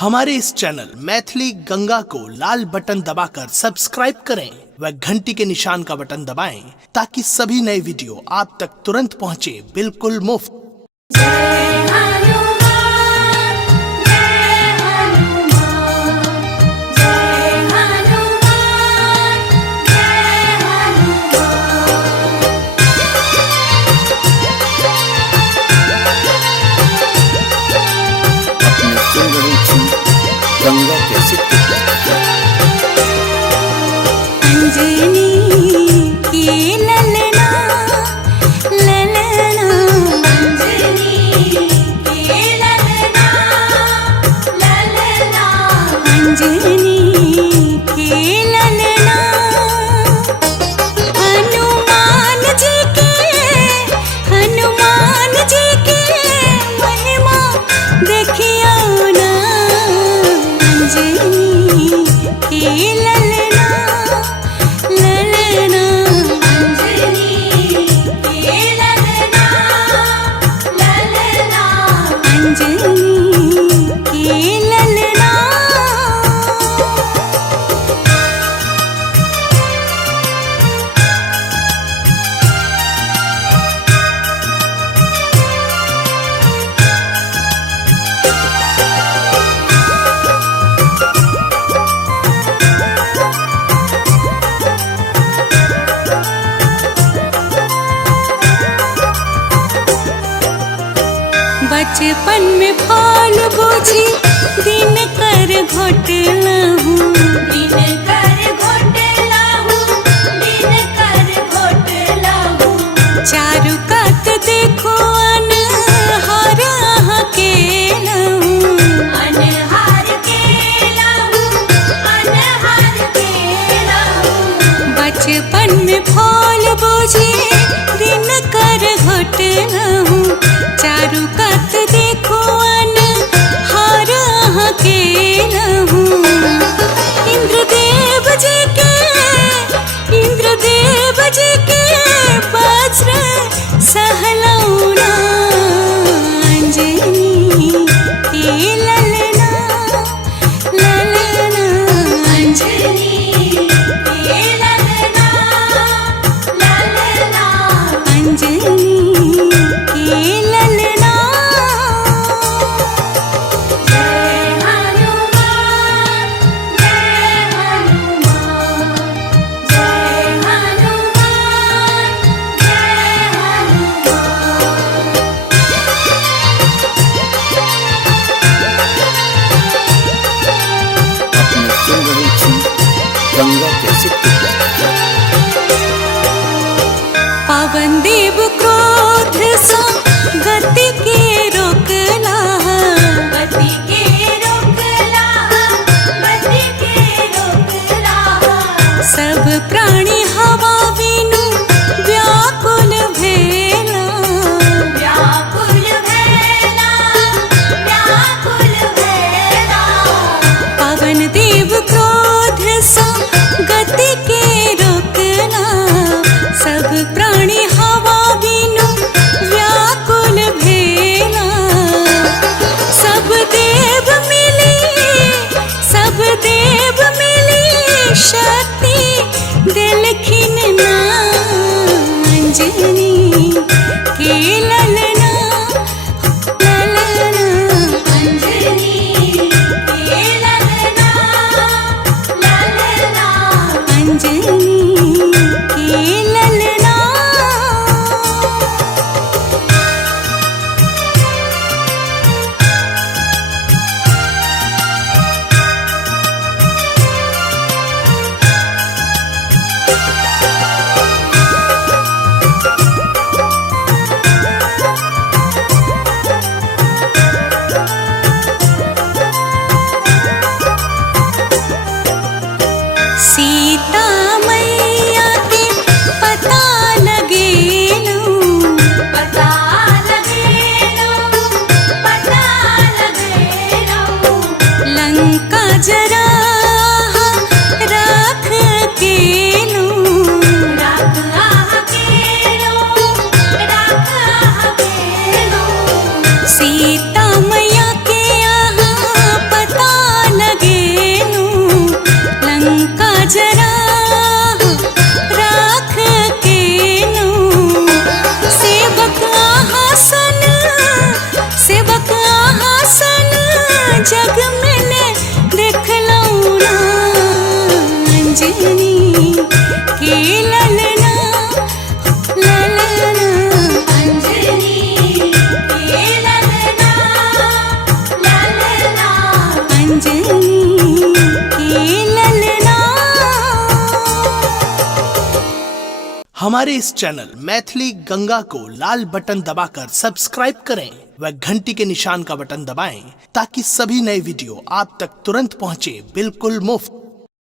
हमारे इस चैनल मैथिली गंगा को लाल बटन दबाकर सब्सक्राइब करें व घंटी के निशान का बटन दबाएं ताकि सभी नए वीडियो आप तक तुरंत पहुंचे बिल्कुल मुफ्त। गंगा कैसे अंजनी की ललना ललना अंजनी की ललना ललना अंजनी की ललना हनुमान जी के महिमा देखियो ना अंजनी की ललना ललना अंजनी की ललना ललना अंजनी की ललना। बचपन में फल बोझी दिन कर घोटला हूँ दिन कर घोटला हूँ दिन कर घोटला हूँ चारू कात देखो अनहार के लहूँ अनहार के लहूँ अनहार के लहूँ बचपन में फल बोझी दिन कर घोटला हूँ चारू कात देखो अनहार के लहूँ इंद्रदेव जी के वज्र सहलौना अंजनी की ललना ललना अंजनी की ललना ललना अंजनी की ललना। जय हनुमान जय हनुमान जय हनुमान जय अपने सुन रही थी गंगा कैसे पवन देव क्रोध सा गति के रोकला गति के रोकला गति के रोकला सब प्राणी हवा बिनु व्याकुल भेला व्याकुल भेला व्याकुल भेला पवन देव क्रोध सा गति के रोकला सब प्राणी हवा बिनु व्याकुल भेला सब देव मिली शक्ति दिलखिन ना अंजनी की ललना ललना अंजनी की ललना ललना अंजनी की ललना। सीता मैया के पता लगेलो पता लगेलो पता लगेलो लंका जरा राख केलो राख केलो राख केलो सीता मैया के यहाँ पता हमारे इस चैनल मैथिली गंगा को लाल बटन दबाकर सब्सक्राइब करें व घंटी के निशान का बटन दबाएं ताकि सभी नए वीडियो आप तक तुरंत पहुंचे बिल्कुल मुफ्त।